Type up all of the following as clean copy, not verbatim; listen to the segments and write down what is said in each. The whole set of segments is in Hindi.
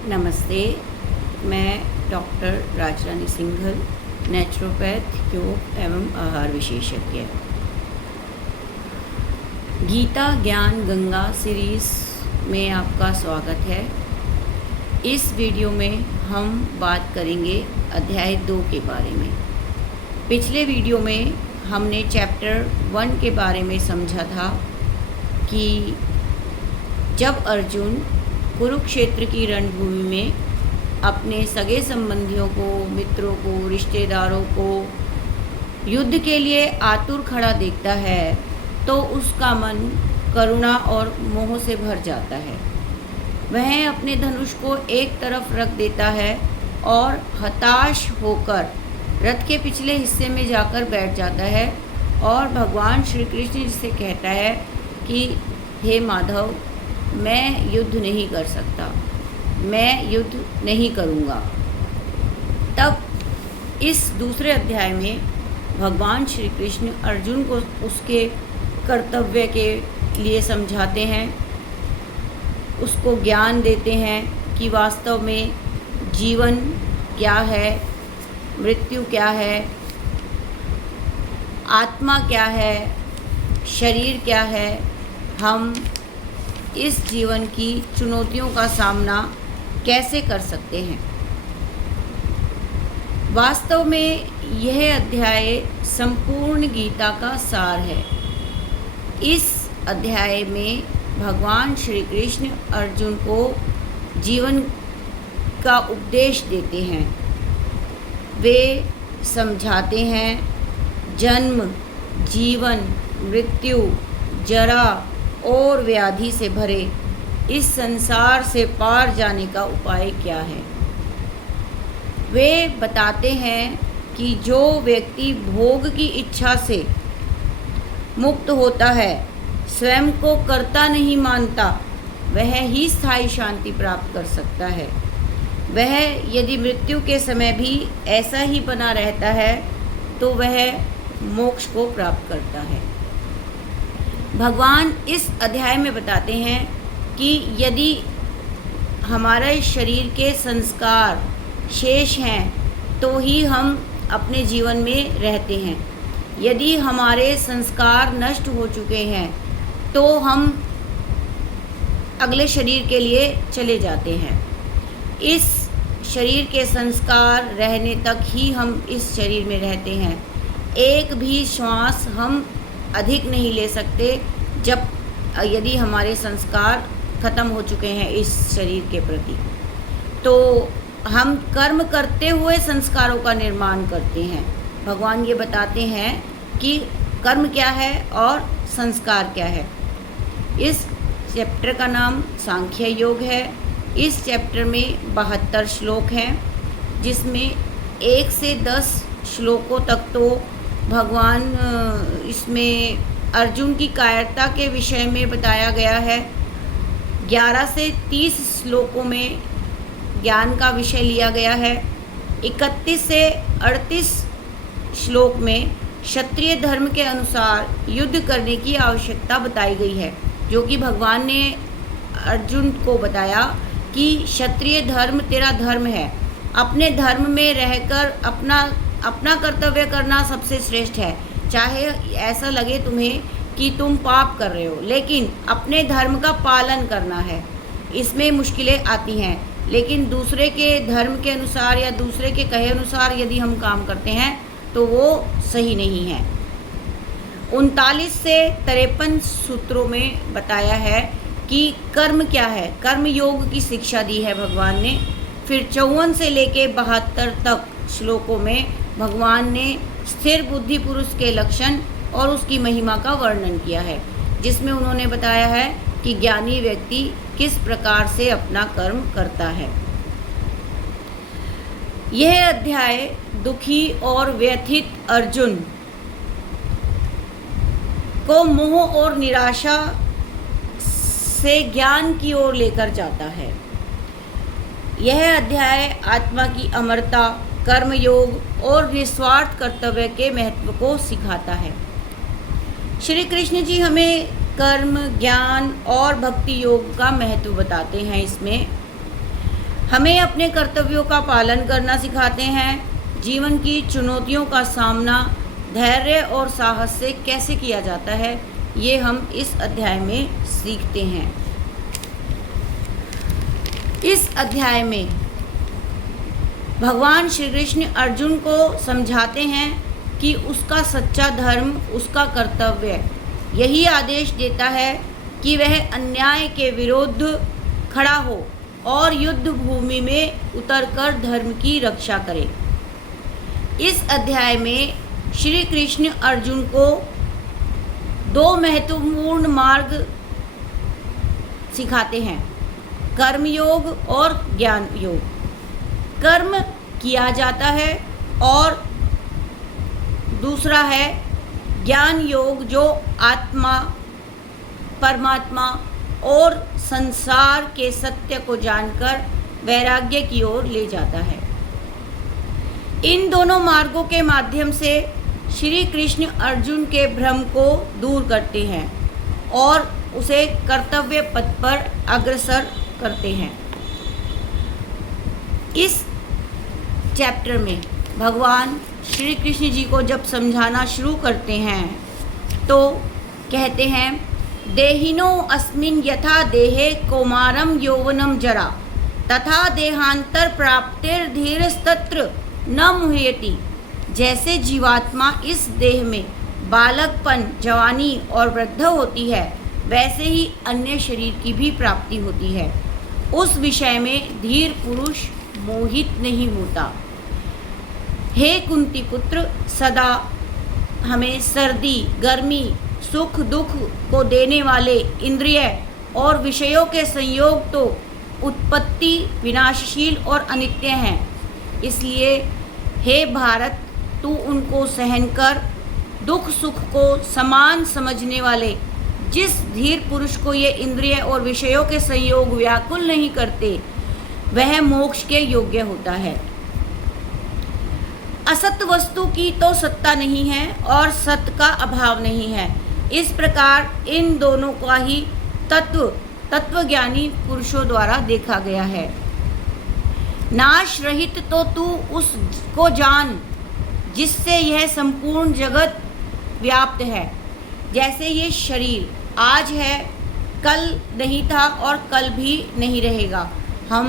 नमस्ते। मैं डॉक्टर राजरानी सिंघल, नेचुरोपैथ, योग एवं आहार विशेषज्ञ। गीता ज्ञान गंगा सीरीज़ में आपका स्वागत है। इस वीडियो में हम बात करेंगे अध्याय 2 के बारे में। पिछले वीडियो में हमने चैप्टर 1 के बारे में समझा था कि जब अर्जुन कुरुक्षेत्र की रणभूमि में अपने सगे संबंधियों को, मित्रों को, रिश्तेदारों को युद्ध के लिए आतुर खड़ा देखता है तो उसका मन करुणा और मोह से भर जाता है। वह अपने धनुष को एक तरफ रख देता है और हताश होकर रथ के पिछले हिस्से में जाकर बैठ जाता है और भगवान श्री कृष्ण जी से कहता है कि हे माधव, मैं युद्ध नहीं कर सकता, मैं युद्ध नहीं करूँगा। तब इस दूसरे अध्याय में भगवान श्री कृष्ण अर्जुन को उसके कर्तव्य के लिए समझाते हैं, उसको ज्ञान देते हैं कि वास्तव में जीवन क्या है, मृत्यु क्या है, आत्मा क्या है, शरीर क्या है। हम इस जीवन की चुनौतियों का सामना कैसे कर सकते हैं। वास्तव में यह अध्याय संपूर्ण गीता का सार है। इस अध्याय में भगवान श्री कृष्ण अर्जुन को जीवन का उपदेश देते हैं। वे समझाते हैं जन्म, जीवन, मृत्यु, जरा और व्याधि से भरे इस संसार से पार जाने का उपाय क्या है। वे बताते हैं कि जो व्यक्ति भोग की इच्छा से मुक्त होता है, स्वयं को कर्ता नहीं मानता, वह ही स्थायी शांति प्राप्त कर सकता है। वह यदि मृत्यु के समय भी ऐसा ही बना रहता है तो वह मोक्ष को प्राप्त करता है। भगवान इस अध्याय में बताते हैं कि यदि हमारे शरीर के संस्कार शेष हैं तो ही हम अपने जीवन में रहते हैं। यदि हमारे संस्कार नष्ट हो चुके हैं तो हम अगले शरीर के लिए चले जाते हैं। इस शरीर के संस्कार रहने तक ही हम इस शरीर में रहते हैं। एक भी श्वास हम अधिक नहीं ले सकते जब यदि हमारे संस्कार खत्म हो चुके हैं इस शरीर के प्रति। तो हम कर्म करते हुए संस्कारों का निर्माण करते हैं। भगवान ये बताते हैं कि कर्म क्या है और संस्कार क्या है। इस चैप्टर का नाम सांख्य योग है। इस चैप्टर में 72 श्लोक हैं, जिसमें 1 से 10 श्लोकों तक तो भगवान इसमें अर्जुन की कायरता के विषय में बताया गया है। 11 से 30 श्लोकों में ज्ञान का विषय लिया गया है। 31 से 38 श्लोक में क्षत्रिय धर्म के अनुसार युद्ध करने की आवश्यकता बताई गई है, जो कि भगवान ने अर्जुन को बताया कि क्षत्रिय धर्म तेरा धर्म है। अपने धर्म में रहकर अपना कर्तव्य करना सबसे श्रेष्ठ है। चाहे ऐसा लगे तुम्हें कि तुम पाप कर रहे हो, लेकिन अपने धर्म का पालन करना है। इसमें मुश्किलें आती हैं, लेकिन दूसरे के धर्म के अनुसार या दूसरे के कहे अनुसार यदि हम काम करते हैं तो वो सही नहीं है। 39 से 53 सूत्रों में बताया है कि कर्म क्या है। कर्म योग की शिक्षा दी है भगवान ने। फिर 54 से लेके 72 तक श्लोकों में भगवान ने स्थिर बुद्धि पुरुष के लक्षण और उसकी महिमा का वर्णन किया है, जिसमें उन्होंने बताया है कि ज्ञानी व्यक्ति किस प्रकार से अपना कर्म करता है। यह अध्याय दुखी और व्यथित अर्जुन को मोह और निराशा से ज्ञान की ओर लेकर जाता है। यह अध्याय आत्मा की अमरता, कर्म योग और निस्वार्थ कर्तव्य के महत्व को सिखाता है। श्री कृष्ण जी हमें कर्म, ज्ञान और भक्ति योग का महत्व बताते हैं। इसमें हमें अपने कर्तव्यों का पालन करना सिखाते हैं। जीवन की चुनौतियों का सामना धैर्य और साहस से कैसे किया जाता है, ये हम इस अध्याय में सीखते हैं। इस अध्याय में भगवान श्री कृष्ण अर्जुन को समझाते हैं कि उसका सच्चा धर्म, उसका कर्तव्य यही आदेश देता है कि वह अन्याय के विरुद्ध खड़ा हो और युद्ध भूमि में उतरकर धर्म की रक्षा करे। इस अध्याय में श्री कृष्ण अर्जुन को दो महत्वपूर्ण मार्ग सिखाते हैं, कर्म योग और ज्ञान योग। कर्म किया जाता है और दूसरा है ज्ञान योग, जो आत्मा, परमात्मा और संसार के सत्य को जानकर वैराग्य की ओर ले जाता है। इन दोनों मार्गों के माध्यम से श्री कृष्ण अर्जुन के भ्रम को दूर करते हैं और उसे कर्तव्य पथ पर अग्रसर करते हैं। इस चैप्टर में भगवान श्री कृष्ण जी को जब समझाना शुरू करते हैं तो कहते हैं, देहिनो अस्मिन् यथा देहे कौमारम यौवनम जरा तथा देहांतर प्राप्तिर्धीरस्तत्र न मुह्यति। जैसे जीवात्मा इस देह में बालकपन, जवानी और वृद्ध होती है, वैसे ही अन्य शरीर की भी प्राप्ति होती है। उस विषय में धीर पुरुष मोहित नहीं होता। हे कुंती पुत्र, सदा हमें सर्दी, गर्मी, सुख दुख को देने वाले इंद्रिय और विषयों के संयोग तो उत्पत्ति विनाशशील और अनित्य हैं। इसलिए हे भारत, तू उनको सहन कर दुख सुख को समान समझने वाले जिस धीर पुरुष को ये इंद्रिय और विषयों के संयोग व्याकुल नहीं करते, वह मोक्ष के योग्य होता है। असत वस्तु की तो सत्ता नहीं है और सत का अभाव नहीं है। इस प्रकार इन दोनों का ही तत्वज्ञानी पुरुषों द्वारा देखा गया है। नाश रहित तो तू उसको जान जिससे यह संपूर्ण जगत व्याप्त है। जैसे ये शरीर आज है, कल नहीं था और कल भी नहीं रहेगा। हम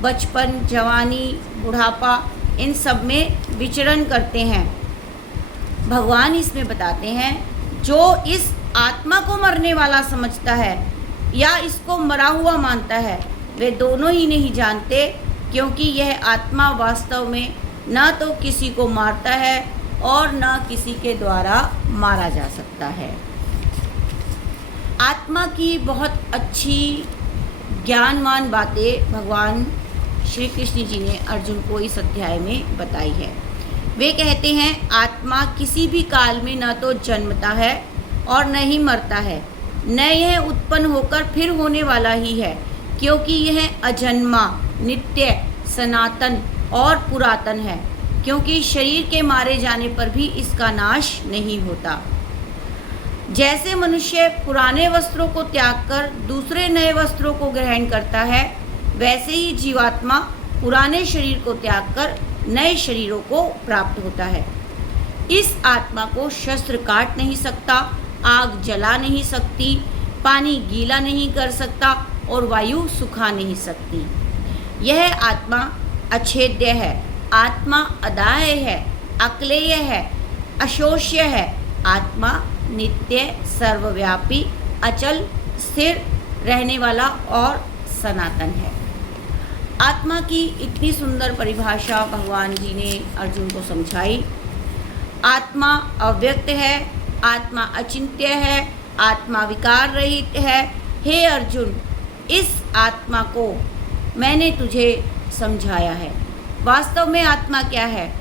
बचपन, जवानी, बुढ़ापा, इन सब में विचरण करते हैं। भगवान इसमें बताते हैं, जो इस आत्मा को मरने वाला समझता है या इसको मरा हुआ मानता है, वे दोनों ही नहीं जानते, क्योंकि यह आत्मा वास्तव में न तो किसी को मारता है और न किसी के द्वारा मारा जा सकता है। आत्मा की बहुत अच्छी ज्ञानवान बातें भगवान श्री कृष्ण जी ने अर्जुन को इस अध्याय में बताई है। वे कहते हैं, आत्मा किसी भी काल में न तो जन्मता है और न ही मरता है, न यह उत्पन्न होकर फिर होने वाला ही है, क्योंकि यह अजन्मा, नित्य, सनातन और पुरातन है। क्योंकि शरीर के मारे जाने पर भी इसका नाश नहीं होता। जैसे मनुष्य पुराने वस्त्रों को त्याग कर दूसरे नए वस्त्रों को ग्रहण करता है, वैसे ही जीवात्मा पुराने शरीर को त्याग कर नए शरीरों को प्राप्त होता है। इस आत्मा को शस्त्र काट नहीं सकता, आग जला नहीं सकती, पानी गीला नहीं कर सकता और वायु सुखा नहीं सकती। यह आत्मा अछेद्य है, आत्मा अदाय है, अक्लेय है, अशोष्य है। आत्मा नित्य, सर्वव्यापी, अचल, स्थिर रहने वाला और सनातन है। आत्मा की इतनी सुंदर परिभाषा भगवान जी ने अर्जुन को समझाई। आत्मा अव्यक्त है, आत्मा अचिंत्य है, आत्मा विकार रहित है। हे अर्जुन, इस आत्मा को मैंने तुझे समझाया है। वास्तव में आत्मा क्या है,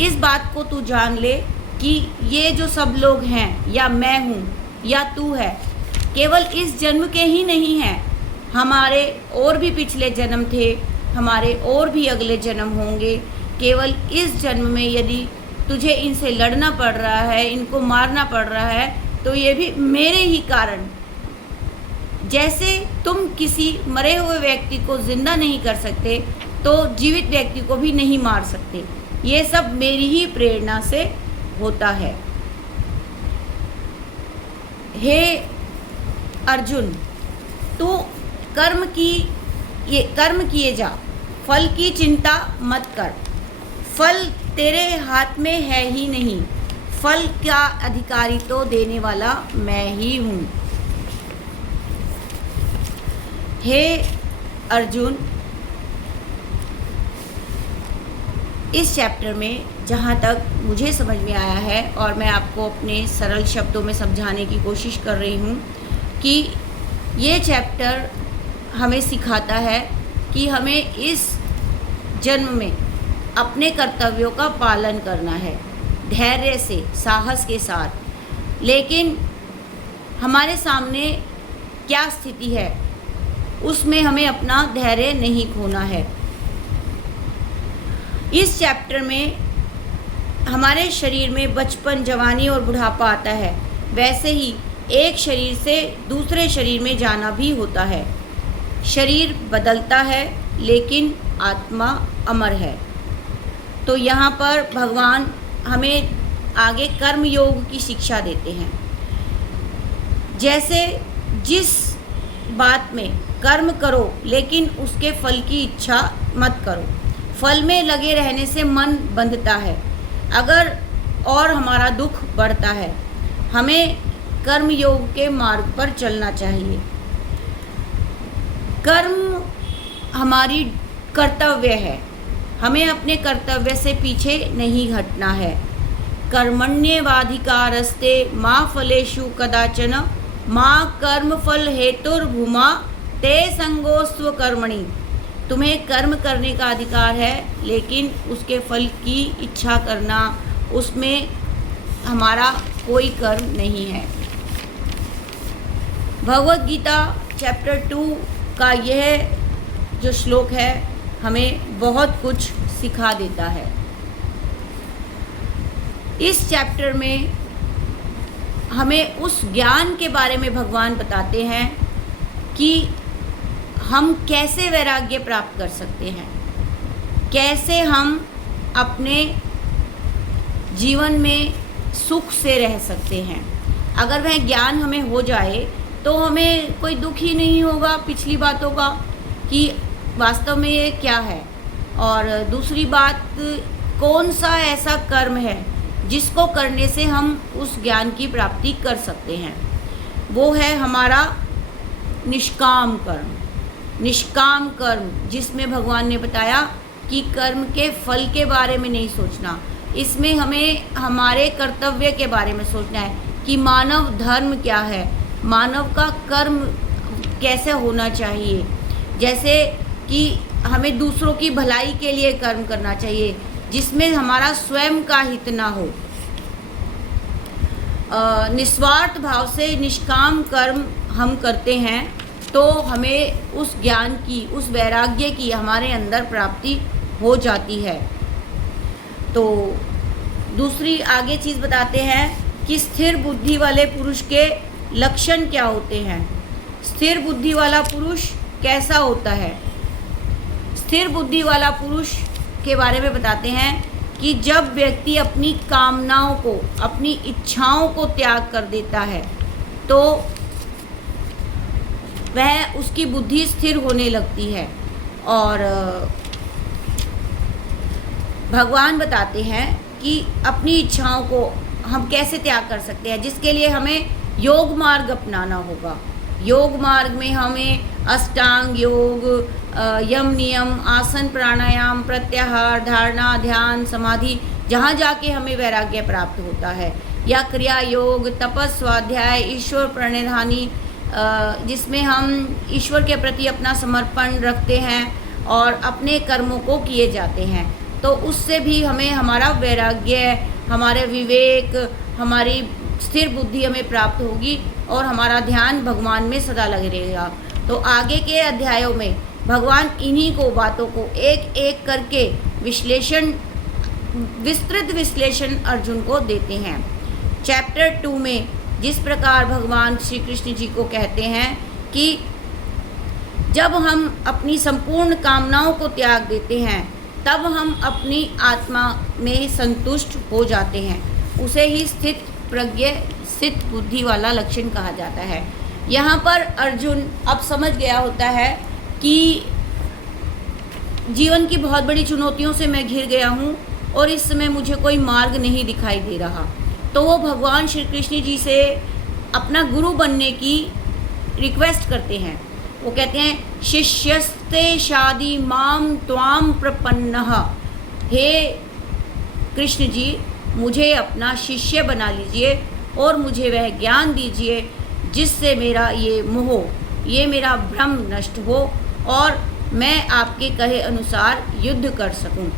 इस बात को तू जान ले कि ये जो सब लोग हैं, या मैं हूँ या तू है, केवल इस जन्म के ही नहीं हैं। हमारे और भी पिछले जन्म थे, हमारे और भी अगले जन्म होंगे। केवल इस जन्म में यदि तुझे इनसे लड़ना पड़ रहा है, इनको मारना पड़ रहा है, तो ये भी मेरे ही कारण जैसे तुम किसी मरे हुए व्यक्ति को जिंदा नहीं कर सकते, तो जीवित व्यक्ति को भी नहीं मार सकते। ये सब मेरी ही प्रेरणा से होता है। हे अर्जुन, तू कर्म किए जा, फल की चिंता मत कर। फल तेरे हाथ में है ही नहीं, फल का अधिकारी तो देने वाला मैं ही हूँ। हे अर्जुन, इस चैप्टर में जहाँ तक मुझे समझ में आया है और मैं आपको अपने सरल शब्दों में समझाने की कोशिश कर रही हूँ कि ये चैप्टर हमें सिखाता है कि हमें इस जन्म में अपने कर्तव्यों का पालन करना है, धैर्य से, साहस के साथ। लेकिन हमारे सामने क्या स्थिति है, उसमें हमें अपना धैर्य नहीं खोना है। इस चैप्टर में हमारे शरीर में बचपन, जवानी और बुढ़ापा आता है, वैसे ही एक शरीर से दूसरे शरीर में जाना भी होता है। शरीर बदलता है लेकिन आत्मा अमर है। तो यहाँ पर भगवान हमें आगे कर्म योग की शिक्षा देते हैं। जैसे जिस बात में कर्म करो लेकिन उसके फल की इच्छा मत करो। फल में लगे रहने से मन बंधता है और हमारा दुख बढ़ता है। हमें कर्म योग के मार्ग पर चलना चाहिए। कर्म हमारी कर्तव्य है, हमें अपने कर्तव्य से पीछे नहीं हटना है। कर्मण्येवाधिकारस्ते मा फलेषु कदाचन मा कर्म फल हेतुर्भूमा ते संगोस्त्व कर्मणि। तुम्हें कर्म करने का अधिकार है, लेकिन उसके फल की इच्छा करना, उसमें हमारा कोई कर्म नहीं है। भगवद गीता चैप्टर 2 का यह जो श्लोक है हमें बहुत कुछ सिखा देता है। इस चैप्टर में हमें उस ज्ञान के बारे में भगवान बताते हैं कि हम कैसे वैराग्य प्राप्त कर सकते हैं, कैसे हम अपने जीवन में सुख से रह सकते हैं। अगर वह ज्ञान हमें हो जाए तो हमें कोई दुख ही नहीं होगा पिछली बातों का कि वास्तव में ये क्या है। और दूसरी बात, कौन सा ऐसा कर्म है जिसको करने से हम उस ज्ञान की प्राप्ति कर सकते हैं। वो है हमारा निष्काम कर्म। निष्काम कर्म जिसमें भगवान ने बताया कि कर्म के फल के बारे में नहीं सोचना, इसमें हमें हमारे कर्तव्य के बारे में सोचना है कि मानव धर्म क्या है, मानव का कर्म कैसे होना चाहिए। जैसे कि हमें दूसरों की भलाई के लिए कर्म करना चाहिए जिसमें हमारा स्वयं का हित ना हो। निस्वार्थ भाव से निष्काम कर्म हम करते हैं तो हमें उस ज्ञान की, उस वैराग्य की हमारे अंदर प्राप्ति हो जाती है। तो दूसरी आगे चीज़ बताते हैं कि स्थिर बुद्धि वाले पुरुष के लक्षण क्या होते हैं। स्थिर बुद्धि वाला पुरुष कैसा होता है। स्थिर बुद्धि वाला पुरुष के बारे में बताते हैं कि जब व्यक्ति अपनी कामनाओं को, अपनी इच्छाओं को त्याग कर देता है तो वह, उसकी बुद्धि स्थिर होने लगती है। और भगवान बताते हैं कि अपनी इच्छाओं को हम कैसे त्याग कर सकते हैं, जिसके लिए हमें योग मार्ग अपनाना होगा। योग मार्ग में हमें अष्टांग योग, यम नियम, आसन, प्राणायाम, प्रत्याहार, धारणा, ध्यान, समाधि, जहाँ जाके हमें वैराग्य प्राप्त होता है, या क्रिया योग, तपस, स्वाध्याय, ईश्वर प्रणिधानी, जिसमें हम ईश्वर के प्रति अपना समर्पण रखते हैं और अपने कर्मों को किए जाते हैं। तो उससे भी हमें हमारा वैराग्य, हमारे विवेक, हमारी स्थिर बुद्धि हमें प्राप्त होगी और हमारा ध्यान भगवान में सदा लगे रहेगा। तो आगे के अध्यायों में भगवान इन्हीं को बातों को एक एक करके विस्तृत विश्लेषण अर्जुन को देते हैं। चैप्टर 2 में जिस प्रकार भगवान श्री कृष्ण जी को कहते हैं कि जब हम अपनी संपूर्ण कामनाओं को त्याग देते हैं तब हम अपनी आत्मा में संतुष्ट हो जाते हैं। उसे ही स्थित प्रज्ञ स्थित बुद्धि वाला लक्षण कहा जाता है। यहाँ पर अर्जुन अब समझ गया होता है कि जीवन की बहुत बड़ी चुनौतियों से मैं घिर गया हूँ और इस समय मुझे कोई मार्ग नहीं दिखाई दे रहा। तो वो भगवान श्री कृष्ण जी से अपना गुरु बनने की रिक्वेस्ट करते हैं। वो कहते हैं शिष्यस्ते शादी माम त्वाम प्रपन्नः, हे कृष्ण जी मुझे अपना शिष्य बना लीजिए और मुझे वह ज्ञान दीजिए जिससे मेरा ये मोह, ये मेरा भ्रम नष्ट हो और मैं आपके कहे अनुसार युद्ध कर सकूं।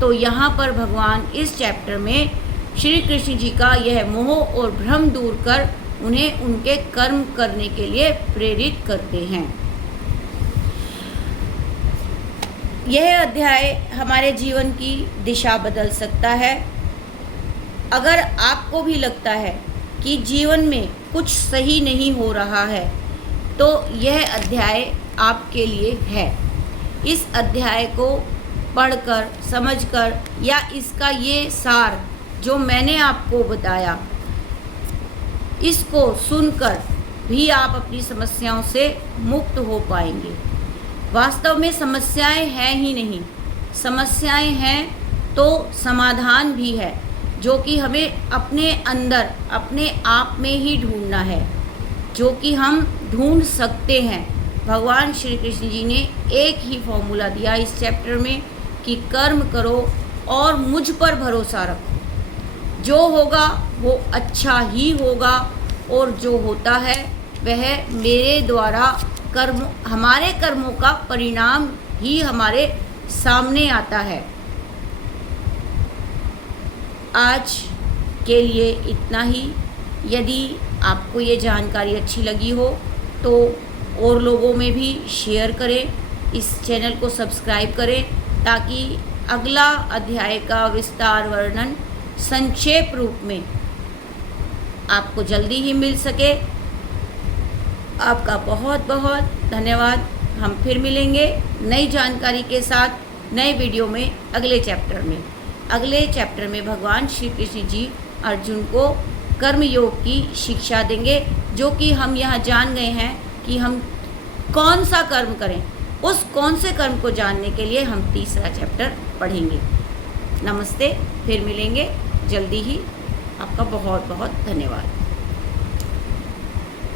तो यहाँ पर भगवान इस चैप्टर में श्री कृष्ण जी का यह मोह और भ्रम दूर कर उन्हें उनके कर्म करने के लिए प्रेरित करते हैं। यह अध्याय हमारे जीवन की दिशा बदल सकता है। अगर आपको भी लगता है कि जीवन में कुछ सही नहीं हो रहा है तो यह अध्याय आपके लिए है। इस अध्याय को पढ़कर, समझकर या इसका ये सार जो मैंने आपको बताया, इसको सुनकर भी आप अपनी समस्याओं से मुक्त हो पाएंगे। वास्तव में समस्याएं हैं ही नहीं, समस्याएं हैं तो समाधान भी है जो कि हमें अपने अंदर अपने आप में ही ढूंढना है, जो कि हम ढूंढ सकते हैं। भगवान श्री कृष्ण जी ने एक ही फॉर्मूला दिया इस चैप्टर में कि कर्म करो और मुझ पर भरोसा रखो। जो होगा वो अच्छा ही होगा और जो होता है वह मेरे द्वारा कर्म, हमारे कर्मों का परिणाम ही हमारे सामने आता है। आज के लिए इतना ही। यदि आपको ये जानकारी अच्छी लगी हो तो और लोगों में भी शेयर करें, इस चैनल को सब्सक्राइब करें ताकि अगला अध्याय का विस्तार वर्णन संक्षेप रूप में आपको जल्दी ही मिल सके। आपका बहुत बहुत धन्यवाद। हम फिर मिलेंगे नई जानकारी के साथ नए वीडियो में अगले चैप्टर में। अगले चैप्टर में भगवान श्री कृष्ण जी अर्जुन को कर्म योग की शिक्षा देंगे, जो कि हम यहाँ जान गए हैं कि हम कौन सा कर्म करें। उस कौन से कर्म को जानने के लिए हम तीसरा चैप्टर पढ़ेंगे। नमस्ते, फिर मिलेंगे जल्दी ही। आपका बहुत बहुत धन्यवाद।